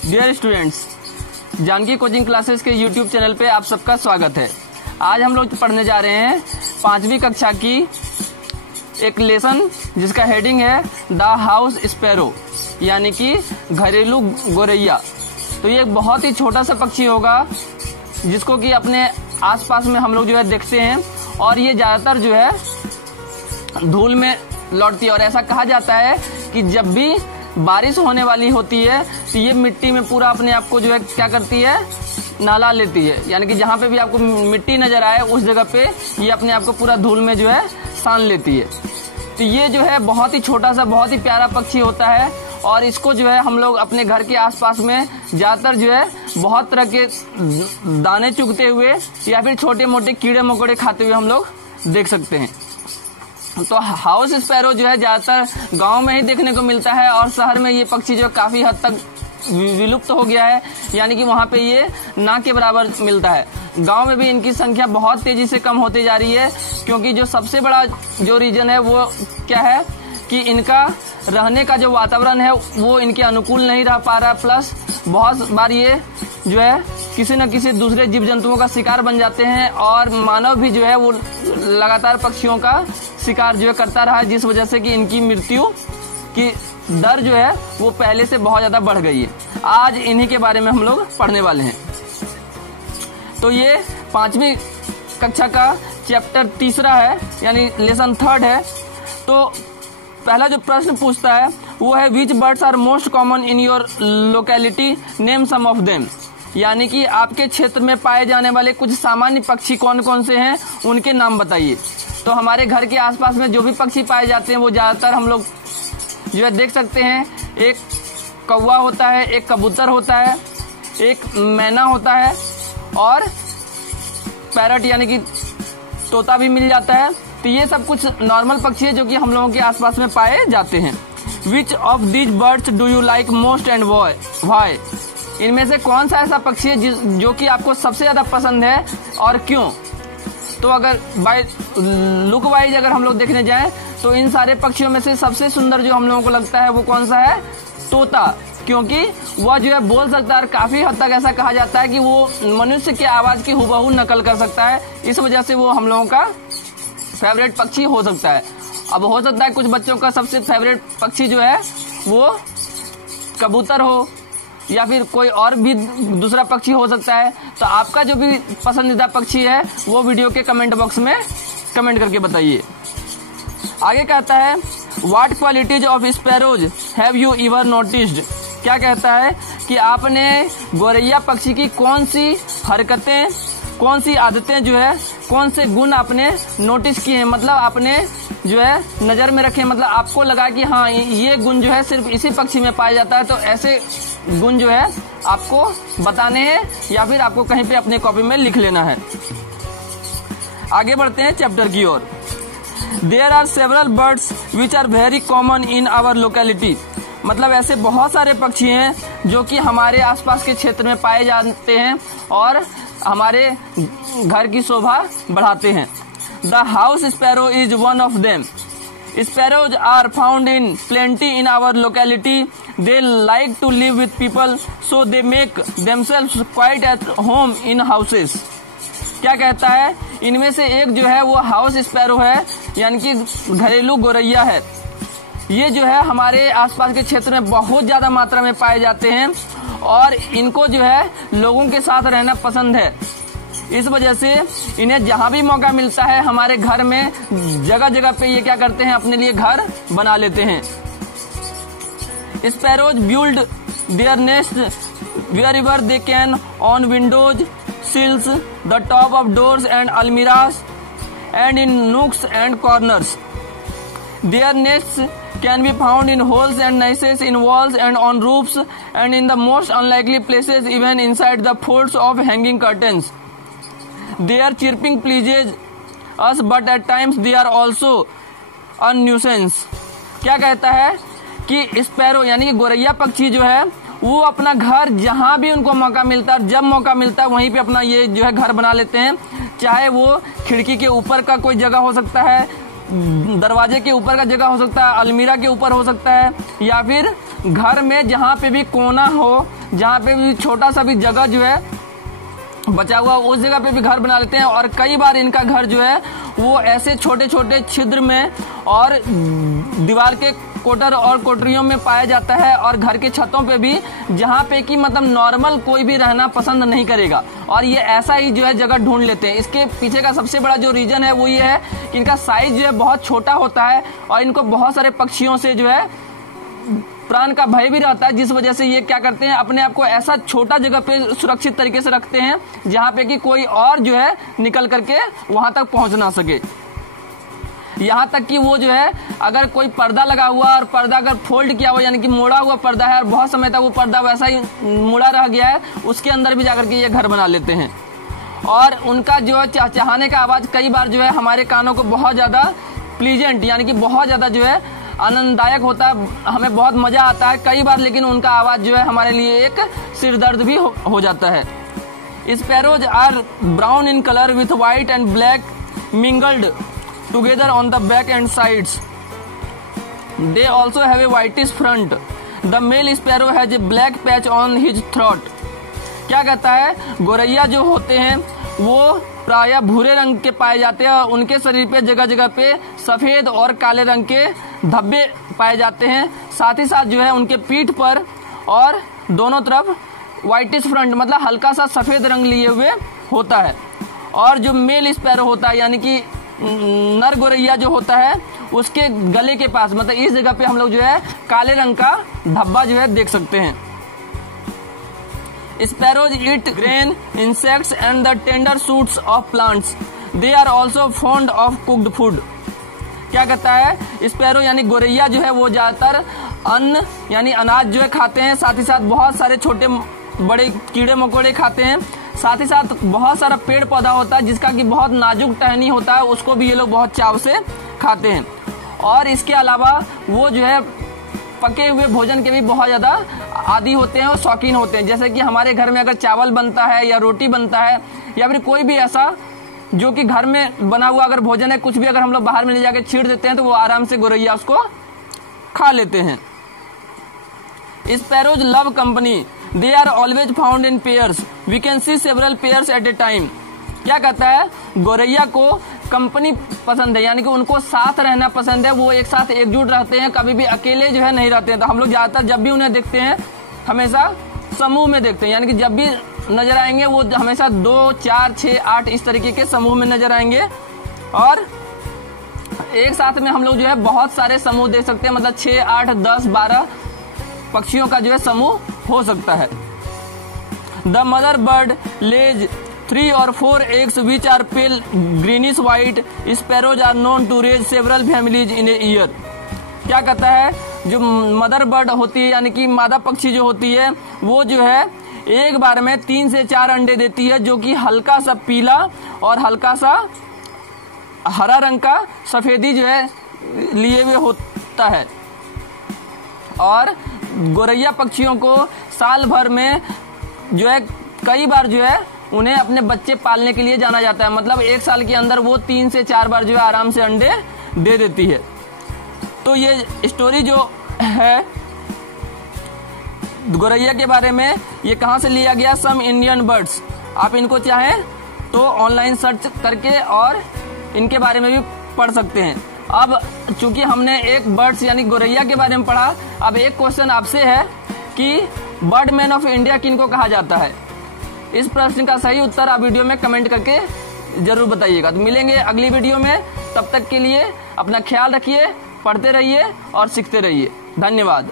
Dear students, Janaki coaching classes के YouTube channel पे आप सबका स्वागत है। आज हम लोग पढ़ने जा रहे हैं 5वीं कक्षा की एक लेसन जिसका हेडिंग है द हाउस स्पैरो, यानी कि घरेलू गोरैया। तो ये एक बहुत ही छोटा सा पक्षी होगा जिसको कि अपने आसपास में हम लोग जो है देखते हैं, और ये ज्यादातर जो है धूल में लौटती है। और ऐसा कहा जाता है कि जब भी बारिश होने वाली होती है तो ये मिट्टी में पूरा अपने आप को जो है क्या करती है, नहला लेती है। यानी कि जहाँ पे भी आपको मिट्टी नजर आए उस जगह पे ये अपने आप को पूरा धूल में जो है सान लेती है। तो ये जो है बहुत ही छोटा सा बहुत ही प्यारा पक्षी होता है, और इसको जो है हम लोग अपने घर के आसपास में ज्यादातर जो है बहुत तरह के दाने चुगते हुए या फिर छोटे मोटे कीड़े मकोड़े खाते हुए हम लोग देख सकते हैं। तो हाउस स्पैरो जो है ज्यादातर गांव में ही देखने को मिलता है, और शहर में ये पक्षी जो काफी हद तक विलुप्त हो गया है, यानी कि वहां पे ये ना के बराबर मिलता है। गांव में भी इनकी संख्या बहुत तेजी से कम होती जा रही है, क्योंकि जो सबसे बड़ा जो रीजन है वो क्या है कि इनका रहने का जो वातावरण है वो इनके अनुकूल नहीं रह पा रहा। प्लस बहुत बार ये जो है किसी न किसी दूसरे जीव जंतुओं का शिकार बन जाते हैं, और मानव भी जो है वो लगातार पक्षियों का शिकार जो है करता रहा, जिस वजह से कि इनकी मृत्यु की दर जो है वो पहले से बहुत ज्यादा बढ़ गई है। आज इन्हीं के बारे में हम लोग पढ़ने वाले हैं। तो ये 5वीं कक्षा का चैप्टर 3 है, यानी लेसन 3 है। तो पहला जो प्रश्न पूछता है वो है which birds are most common in your locality, name some of them. यानी कि आपके क्षेत्र में पाए जाने वाले कुछ सामान्य पक्षी कौन कौन से हैं, उनके नाम बताइए। तो हमारे घर के आसपास में जो भी पक्षी पाए जाते हैं वो ज्यादातर हम लोग जो है देख सकते हैं। एक कौवा होता है, एक कबूतर होता है, एक मैना होता है, और पैरट यानी कि तोता भी मिल जाता है। तो ये सब कुछ नॉर्मल पक्षी है जो कि हम लोगों के आसपास में पाए जाते हैं। Which of these birds do you like most and why. इनमें से कौन सा ऐसा पक्षी है जो कि आपको सबसे ज्यादा पसंद है और क्यों। तो अगर बाय लुक वाइज अगर हम लोग देखने जाएं तो इन सारे पक्षियों में से सबसे सुंदर जो हम लोगों को लगता है वो कौन सा है, तोता। क्योंकि वह जो है बोल सकता है, और काफी हद तक ऐसा कहा जाता है कि वो मनुष्य की आवाज की हुबहू नकल कर सकता है। इस वजह से वो हम लोगों का फेवरेट पक्षी हो सकता है। अब हो सकता है कुछ बच्चों का सबसे फेवरेट पक्षी जो है वो कबूतर हो, या फिर कोई और भी दूसरा पक्षी हो सकता है। तो आपका जो भी पसंदीदा पक्षी है वो वीडियो के कमेंट बॉक्स में कमेंट करके बताइए। आगे कहता है what qualities of sparrows have you ever noticed. क्या कहता है कि आपने गोरैया पक्षी की कौन सी हरकतें, कौन सी आदतें जो है, कौन से गुण आपने नोटिस किए हैं, मतलब आपने जो है नजर में रखे, मतलब आपको लगा कि हाँ ये गुण जो है सिर्फ इसी पक्षी में पाया जाता है। तो ऐसे गुण जो है आपको बताने हैं या फिर आपको कहीं पे अपने कॉपी में लिख लेना है। आगे बढ़ते हैं चैप्टर की ओर। There are several birds which are very common in our locality. मतलब ऐसे बहुत सारे पक्षी हैं जो कि हमारे आसपास के क्षेत्र में पाए जाते हैं और हमारे घर की शोभा बढ़ाते हैं। The house sparrow is one of them. Sparrows are found in plenty in our locality. They like to live with people, so they make themselves quite at home in houses. क्या कहता है, इनमें से एक जो है वो हाउस स्पैरो है, यानी कि घरेलू गोरैया है। ये जो है हमारे आसपास के क्षेत्र में बहुत ज्यादा मात्रा में पाए जाते हैं, और इनको जो है लोगों के साथ रहना पसंद है। इस वजह से इन्हें जहां भी मौका मिलता है हमारे घर में जगह जगह पे ये क्या करते हैं, अपने लिए घर बना लेते हैं। Sparrows build their nest wherever they can, on windows, sills, the top of doors and almirahs, and in nooks and corners. Their nests can be found in holes and niches in walls and on roofs, and in the most unlikely places even inside the folds of hanging curtains. Their chirping pleases us, but at times they are also a nuisance. क्या कहता है कि sparrow यानी कि गोरैया पक्षी जो है वो अपना घर जहां भी उनको मौका मिलता है, जब मौका मिलता है वहीं पे अपना ये जो है घर बना लेते हैं। चाहे वो खिड़की के ऊपर का कोई जगह हो सकता है, दरवाजे के ऊपर का जगह हो सकता है, अलमीरा के ऊपर हो सकता है, या फिर घर में जहाँ पे भी कोना हो, जहाँ पे भी छोटा सा भी जगह जो है बचा हुआ, उस जगह पे भी घर बना लेते हैं। और कई बार इनका घर जो है वो ऐसे छोटे छोटे छिद्र में और दीवार के कोटर और कोठरियों में पाया जाता है, और घर के छतों पे भी, जहाँ पे कि मतलब नॉर्मल कोई भी रहना पसंद नहीं करेगा, और ये ऐसा ही जो है जगह ढूंढ लेते हैं। इसके पीछे का सबसे बड़ा जो रीजन है वो ये है कि इनका साइज जो है बहुत छोटा होता है, और इनको बहुत सारे पक्षियों से जो है प्राण का भय भी रहता है, जिस वजह से ये क्या करते हैं, अपने आप को ऐसा छोटा जगह पे सुरक्षित तरीके से रखते हैं जहाँ पे कि कोई और जो है निकल करके वहां तक पहुंच ना सके। यहाँ तक कि वो जो है अगर कोई पर्दा लगा हुआ और पर्दा अगर फोल्ड किया हुआ यानी कि मोड़ा हुआ पर्दा है और बहुत समय तक वो पर्दा वैसा ही मुड़ा रह गया है, उसके अंदर भी जाकर के ये घर बना लेते हैं। और उनका जो है चहचहाने का आवाज कई बार जो है हमारे कानों को बहुत ज्यादा प्लीजेंट यानी कि बहुत ज्यादा जो है आनंददायक होता है, हमें बहुत मजा आता है कई बार, लेकिन उनका आवाज जो है हमारे लिए एक सिरदर्द भी हो जाता है। Sparrows are brown in colour with white and black mingled together on the back and sides. They also have a whitish front. The male sparrow has a black patch on his throat. क्या कहता है, गोरैया जो होते हैं वो प्रायः भूरे रंग के पाए जाते हैं, और उनके शरीर पे जगह जगह पे सफेद और काले रंग के धब्बे पाए जाते हैं। साथ ही साथ जो है उनके पीठ पर और दोनों तरफ व्हाइटिश फ्रंट मतलब हल्का सा सफेद रंग लिए हुए होता है। और जो मेल स्पैरो होता है यानी कि नर गोरैया जो होता है उसके गले के पास मतलब इस जगह पे हम लोग जो है काले रंग का धब्बा जो है देख सकते हैं। Sparrows eat grain insects and the tender shoots of plants. They are also fond of cooked food. क्या कहता है, स्पैरो यानी गोरैया जो है वो ज्यादातर अन्न यानी अनाज जो है खाते हैं, साथ ही साथ बहुत सारे छोटे बड़े कीड़े मकोड़े खाते हैं, साथ ही साथ बहुत सारा पेड़ पौधा होता है जिसका कि बहुत नाजुक टहनी होता है, उसको भी ये लोग बहुत चाव से खाते हैं। और इसके अलावा वो जो है पके हुए भोजन के भी बहुत ज्यादा आदी होते हैं और शौकीन होते हैं। जैसे कि हमारे घर में अगर चावल बनता है या रोटी बनता है या फिर कोई भी ऐसा जो कि घर में बना हुआ अगर भोजन है, कुछ भी अगर हम लोग बाहर में ले जाके छींट देते हैं तो वो आराम से गोरैया उसको खा लेते हैं। Sparrows love company. They are always found in pairs. We can see several pairs at a time. क्या कहता है, गोरैया को कंपनी पसंद है यानी कि उनको साथ रहना पसंद है, वो एक साथ एकजुट रहते हैं, कभी भी अकेले जो है नहीं रहते हैं। तो हम लोग ज्यादातर जब भी उन्हें देखते हैं हमेशा समूह में देखते हैं, यानी कि जब भी नजर आएंगे वो हमेशा 2, 4, 6, 8 इस तरीके के समूह में नजर आएंगे। और एक साथ में हम लोग जो है बहुत सारे समूह देख सकते हैं, मतलब 6, 8, 10, 12 पक्षियों का जो है समूह हो सकता है। The mother bird lays 3 or 4 eggs which are pale greenish white. Sparrows are known to raise several families in a year. क्या कहता है, जो मदर बर्ड होती है यानी कि मादा पक्षी जो होती है वो जो है एक बार में 3 से 4 अंडे देती है, जो कि हल्का सा पीला और हल्का सा हरा रंग का सफेदी जो है लिए हुए होता है। और गोरैया पक्षियों को साल भर में जो है कई बार जो है उन्हें अपने बच्चे पालने के लिए जाना जाता है, मतलब एक साल के अंदर वो 3 से 4 बार जो है आराम से अंडे दे देती है। तो ये स्टोरी जो है गोरैया के बारे में ये कहाँ से लिया गया, सम इंडियन बर्ड्स। आप इनको चाहें तो ऑनलाइन सर्च करके और इनके बारे में भी पढ़ सकते हैं। अब चूंकि हमने एक बर्ड्स यानी गोरैया के बारे में पढ़ा, अब एक क्वेश्चन आपसे है कि बर्ड मैन ऑफ इंडिया किनको कहा जाता है। इस प्रश्न का सही उत्तर आप वीडियो में कमेंट करके जरूर बताइएगा। तो मिलेंगे अगली वीडियो में, तब तक के लिए अपना ख्याल रखिए, पढ़ते रहिए और सीखते रहिए। धन्यवाद।